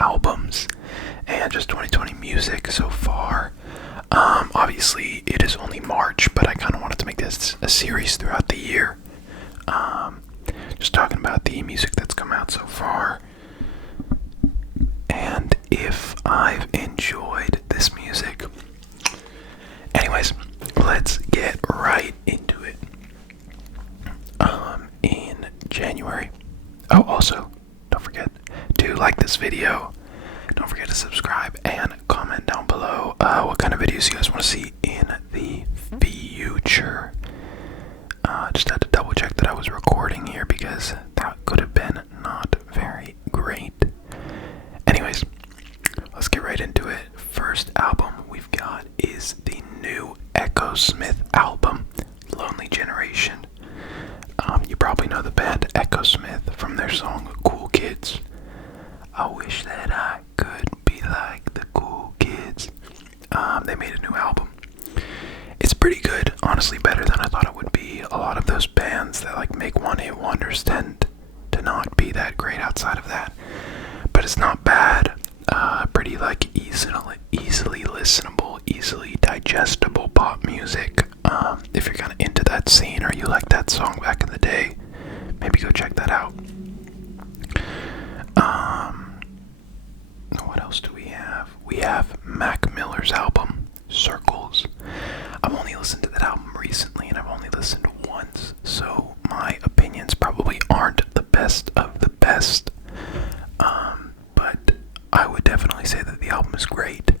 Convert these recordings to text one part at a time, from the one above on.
albums and just 2020 music so far. Obviously, it is only March, but I kind of wanted to make this a series throughout the year. Just talking about the music that's come out so far, and if I've enjoyed this music. Anyways, let's get right into it. In January. Oh, also, don't forget to like this video. Don't forget to subscribe and comment down below what kind of videos you guys want to see in the future. Just had to double check that I was recording here because that could have been not very great. Anyways, let's get right into it. First album we've got is the new Echo Smith album, Lonely Generation. You probably know the band Echo Smith from their song Cool Kids. I wish that I could be like the cool kids. They made a new album. It's pretty good, honestly better than I thought it would be. A lot of those bands that like make one-hit wonders tend to not be that great outside of that. But it's not bad. Pretty like easily listenable, easily digestible pop music. If you're kind of into that scene or you like that song back in the day, maybe go check that out. What else do we have? We have Mac Miller's album, Circles. I've only listened to that album recently, and I've only listened once, so my opinions probably aren't the best of the best. But I would definitely say that the album is great.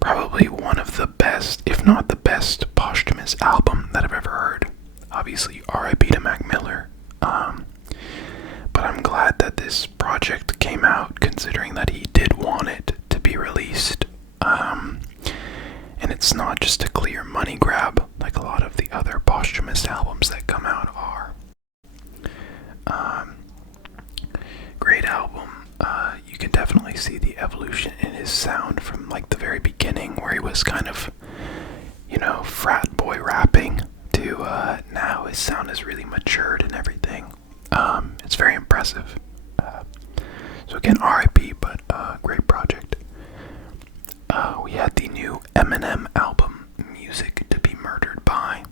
Probably one of the best, if not the best, posthumous album that I've ever heard. Obviously, R.I.P. to Mac Miller. But I'm glad that this project came out, considering that he did want it to be released. And it's not just a clear money grab like a lot of the other posthumous albums that come out are. Great album. You can definitely see the evolution in his sound from like the very beginning, where he was kind of, frat boy rapping, to now his sound has really matured and everything. It's very impressive. So again, R.I.P., but great project. We had the new Eminem album, Music to Be Murdered By.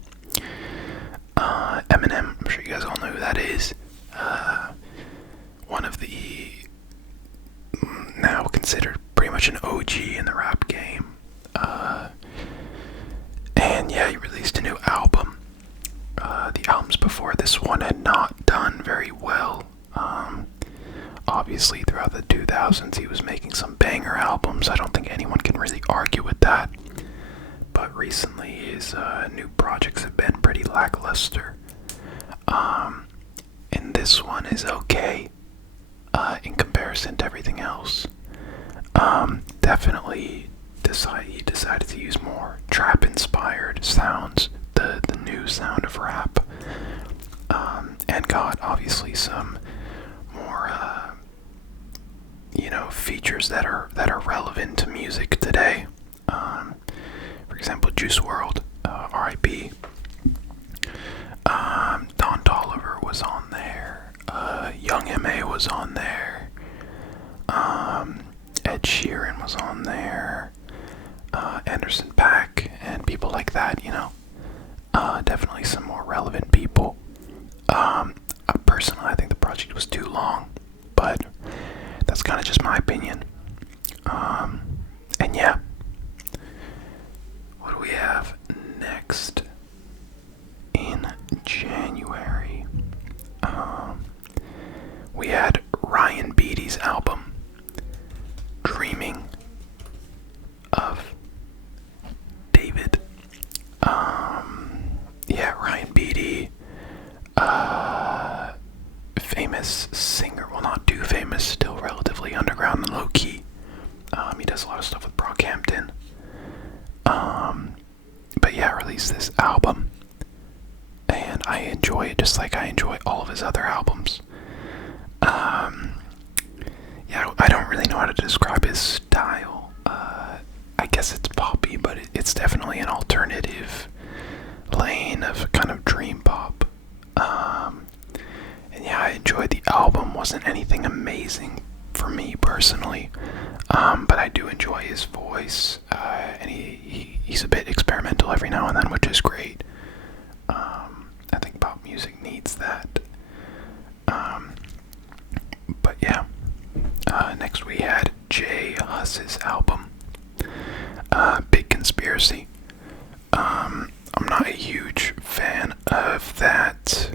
Eminem, I'm sure you guys all know who that is. One of the now considered pretty much an OG in the rap game. And yeah, he released a new album. The albums before this one had not done very well. Obviously, throughout the 2000s, he was making some banger albums. I don't think anyone can really argue with that. But recently, his new projects have been pretty lackluster. And this one is okay in comparison to everything else. Definitely he decided to use more trap-inspired sounds, the new sound of rap, and got obviously some more features that are relevant to music today. For example, Juice WRLD, R.I.P. Don Toliver was on there. Young M.A. was on there. Ed Sheeran was on there. Anderson .Paak and people like that, definitely some more relevant people. Personally, I think the project was too long, but that's kind of just my opinion. And yeah, what do we have next in January? We had Ryan Beatty's album, Dreaming of David. Ryan Beatty, famous singer, well, not too famous, still relatively underground and low-key. He does a lot of stuff with Brockhampton. But yeah, released this album, and I enjoy it just like I enjoy all of his other albums. I don't really know how to describe his style. I guess it's poppy, but it's definitely an alternative lane of kind of dream pop. And yeah, I enjoyed the album. Wasn't anything amazing, for me personally. But I do enjoy his voice, and he's a bit experimental every now and then, which is great. I think pop music needs that. But yeah, next we had Jay Huss's album, Big Conspiracy. I'm not a huge fan of that,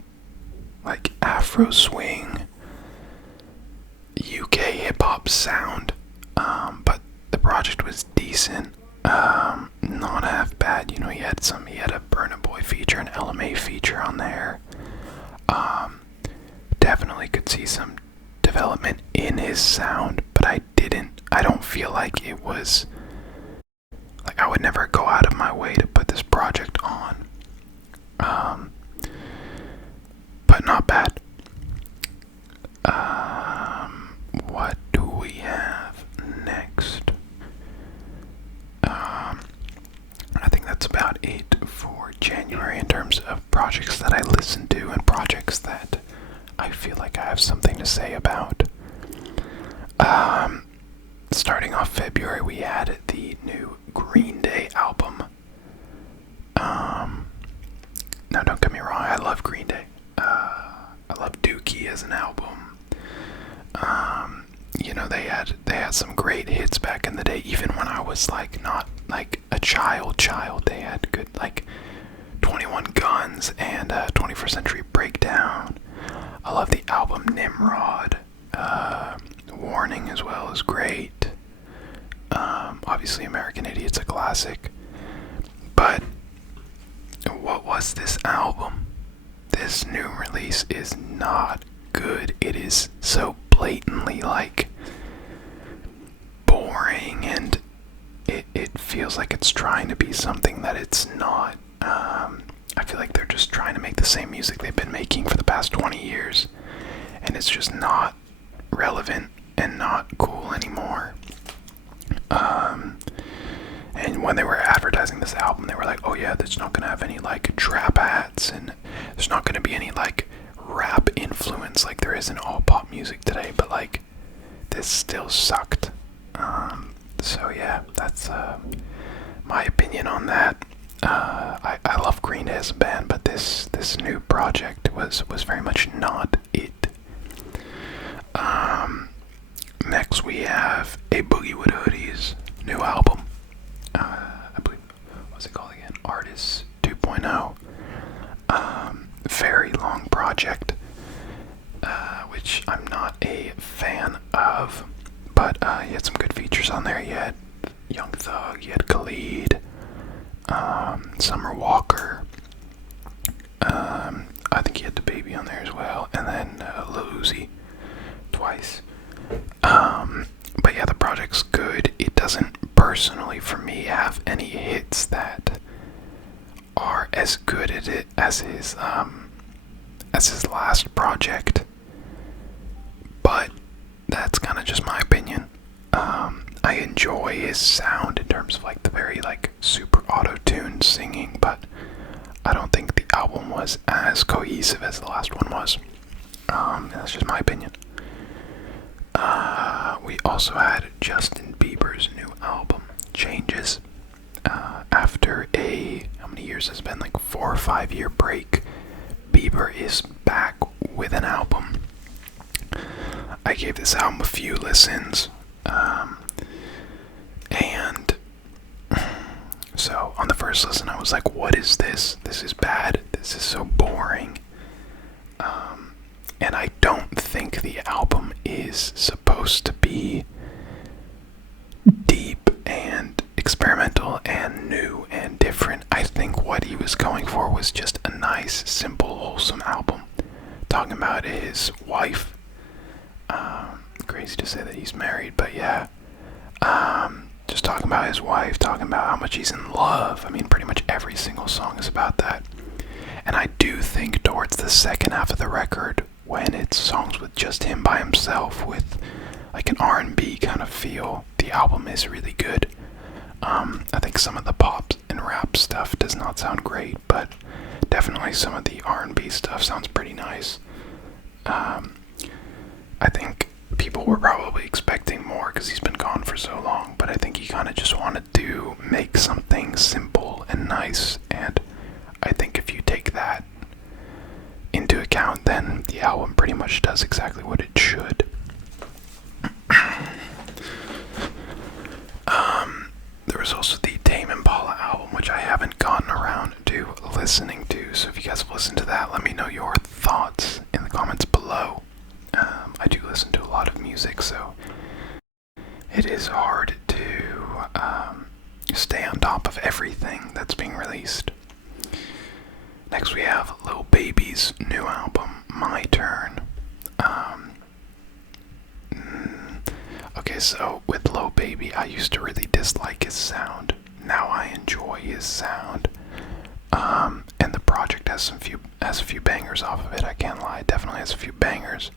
like, Afro swing UK hip hop sound, but the project was decent. Not half bad. You know, he had a Burna Boy feature, an LMA feature on there. Definitely could see some development in his sound, but I don't feel like it was, like, I would never go out of my way to put this project on. But not bad. What do we have next? I think that's about it for January in terms of projects that I listened to and projects that I feel like I have something to say about. Starting off February, we had the new Green Day album. Now don't get me wrong, I love Green Day. I love Dookie as an album. You know, they had some great hits back in the day, even when I was like not like a child. They had good, like, 21 Guns and 21st Century Breakdown. I love the album Nimrod. Warning as well is great. Obviously American Idiot's a classic. But what was this album? This new release is not good. It is so blatantly, like, boring, and it feels like it's trying to be something that it's not. I feel like they're just trying to make the same music they've been making for the past 20 years, and it's just not relevant and not cool anymore. And when they were advertising this album, they were like, oh yeah, there's not gonna have any, like, trap hats, and there's not gonna be any, like, rap influence like there is in all pop music today, but, like, this still sucked. So yeah, that's my opinion on that. I love Green Day as a band, but this new project was very much not it. Next we have a Boogiewood Hoodies new album. I believe, what's it called again? Artist 2.0. Very long project, which I'm not a fan of, but he had some good features on there. He had Young Thug, he had Khalid, Summer Walker. I think he had the Baby on there as well, and then Lil Uzi twice. But yeah, the project's good. It doesn't personally, for me, have any hits that are as good at it as his last project. But that's kind of just my opinion. I enjoy his sound in terms of, like, the very, like, super auto-tuned singing, but I don't think the album was as cohesive as the last one was. That's just my opinion. We also had Justin Bieber's new album, Changes. After how many years has it been, like 4 or 5 year break, Bieber is back with an album. I gave this album a few listens, and so on the first listen I was like, what is this? This is bad. This is so boring. And I don't think the album is supposed to be deep and experimental and new and different. I think what he was going for was just a nice, simple, wholesome album, talking about his wife. Crazy to say that he's married, but yeah. Just talking about his wife, talking about how much he's in love. I mean, pretty much every single song is about that. And I do think towards the second half of the record, when it's songs with just him by himself, with like an R&B kind of feel, the album is really good. I think some of the pop and rap stuff does not sound great, but definitely some of the R&B stuff sounds pretty nice. I think people were probably kind of just wanted to make something simple and nice, and I think if you take that into account, then the album pretty much does exactly what it should. There was also the Tame Impala album, which I haven't gotten around to listening to, so if you guys have listened to that, let me know your thoughts in the comments below. I do listen to a lot of music, so it is hard to stay on top of everything that's being released. Next we have Lil Baby's new album, My Turn. Okay, so with Lil Baby, I used to really dislike his sound. Now I enjoy his sound. And the project has a few bangers off of it. I can't lie, it definitely has a few bangers.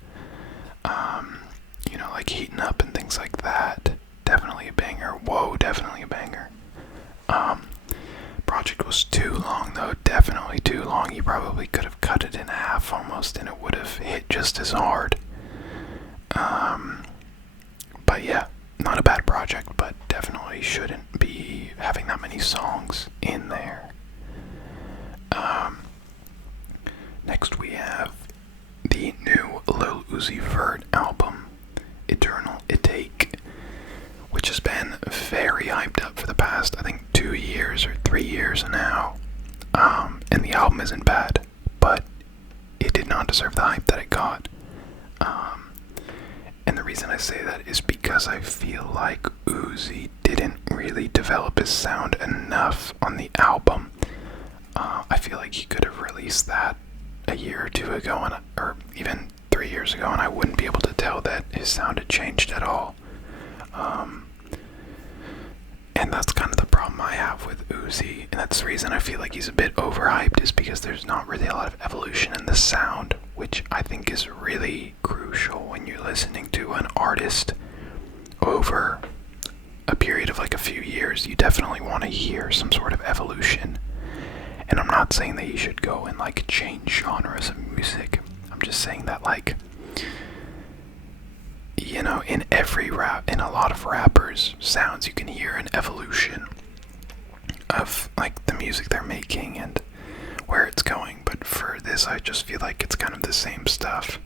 Like Heating Up and things like that. Definitely a banger. Whoa, definitely a banger. Project was too long though, definitely too long. He probably could have cut it in half almost and it would have hit just as hard. But yeah, not a bad project, but definitely shouldn't be having that many songs in there. Next we have the new Lil Uzi Vert album, Eternal Take, which has been very hyped up for the past, I think, 2 years or 3 years now. And the album isn't bad, but it did not deserve the hype that it got. And the reason I say that is because I feel like Uzi didn't really develop his sound enough on the album. I feel like he could have released that a year or two ago, or even 3 years ago, and I wouldn't be able to tell that his sound had changed at all. And that's kind of the problem I have with Uzi, and that's the reason I feel like he's a bit overhyped, is because there's not really a lot of evolution in the sound, which I think is really crucial when you're listening to an artist over a period of like a few years. You definitely want to hear some sort of evolution. And I'm not saying that you should go and like change genres of music. I'm just saying that, like, in every rap, in a lot of rappers' sounds, you can hear an evolution of like the music they're making and where it's going. But for this, I just feel like it's kind of the same stuff.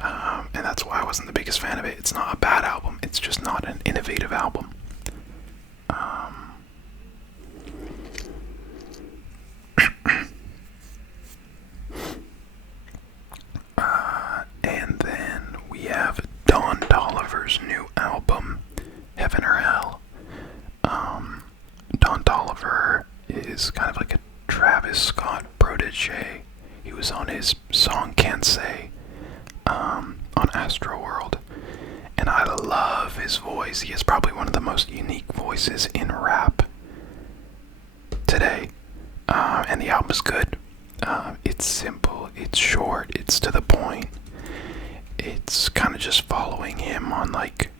And that's why I wasn't the biggest fan of it. It's not a bad album, it's just not an innovative album. And then we have Don Toliver's new album, Heaven or Hell. Don Toliver is kind of like a Travis Scott protege. He was on his song Can't Say on Astroworld, and I love his voice. He has probably one of the most unique voices in rap today, and the album is good. It's simple, it's short, it's to the point. It's kind of just following him on like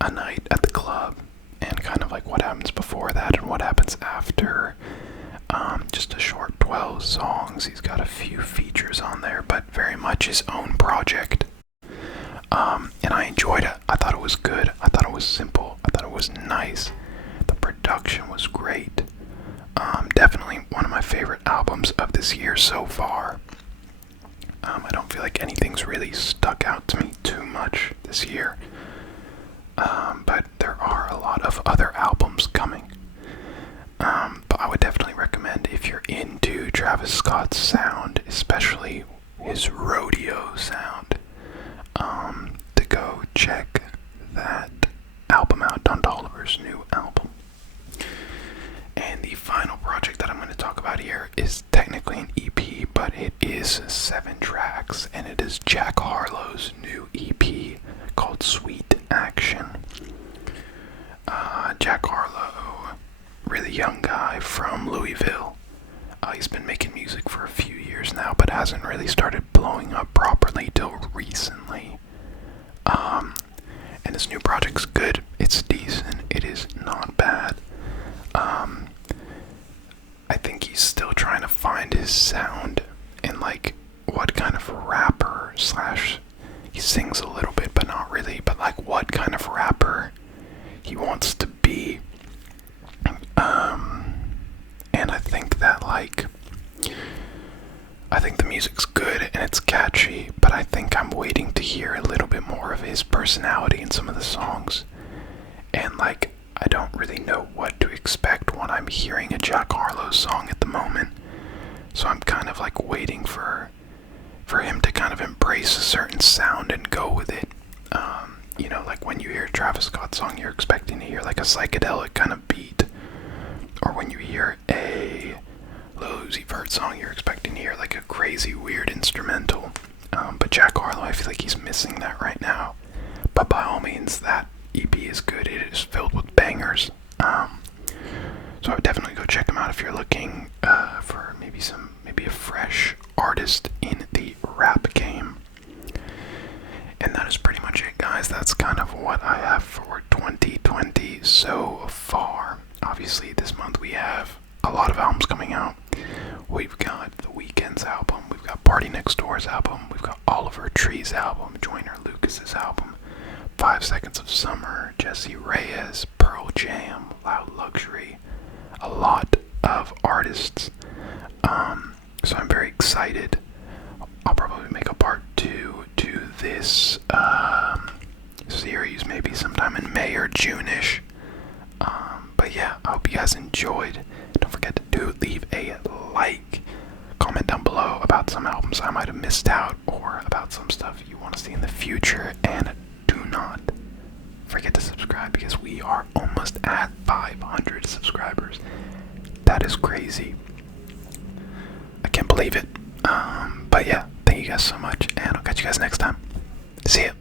a night at the club, and kind of like what happens before that and what happens after. Just a short 12 songs. He's got a few features on there, but very much his own project. And I enjoyed it. I thought it was good. I thought it was simple. I thought it was nice. The production was great. Definitely one of my favorite albums of this year so far. I don't feel like anything's really stuck out to me too much this year. But there are a lot of other albums coming. But I would definitely recommend, if you're into Travis Scott's sound, especially his rodeo sound, to go check that album out, Don Toliver's new album. And the final project that I'm going to talk about here is technically an EP, but it is 7 tracks, and it is Jack Harlow's new EP called Sweet Action. Jack Harlow, really young guy from Louisville. He's been making music for a few years now, but hasn't really started blowing up properly till recently. And his new project's good. It's decent. It is not bad. I think he's still trying to find his sound and like what kind of rapper slash, he sings a little bit but not really, but like what kind of rapper he wants to be. And I think that, like, I think the music's good and it's catchy, but I think I'm waiting to hear a little bit more of his personality in some of the songs. And, like, I don't really know what to expect when I'm hearing a Jack Harlow song at the moment. So I'm kind of, like, waiting for him to kind of embrace a certain sound and go with it. You know, like when you hear a Travis Scott song, you're expecting to hear like a psychedelic kind of beat. Or when you hear a Lil Uzi Vert song, you're expecting to hear like a crazy, weird instrumental. But Jack Harlow, I feel like he's missing that right now. But by all means, that EP is good. It is filled with bangers. So I would definitely go check him out if you're looking for maybe a fresh artist in the rap game. And that is pretty much it, guys. That's kind of what I have for 2020 so far. Obviously, this month we have a lot of albums coming out. We've got The Weeknd's album, we've got Party Next Door's album, we've got Oliver Tree's album, Joyner Lucas's album, 5 Seconds of Summer, Jesse Reyes, Pearl Jam, Loud Luxury, a lot of artists. So I'm very excited. I'll probably make a part 2 to this series, maybe sometime in May or June-ish. But yeah, I hope you guys enjoyed. Don't forget to leave a like, comment down below about some albums I might have missed out, or about some stuff you want to see in the future, and do not forget to subscribe because we are almost at 500 subscribers. That is crazy. I can't believe it. But yeah, thank you guys so much, and I'll catch you guys next time. See ya.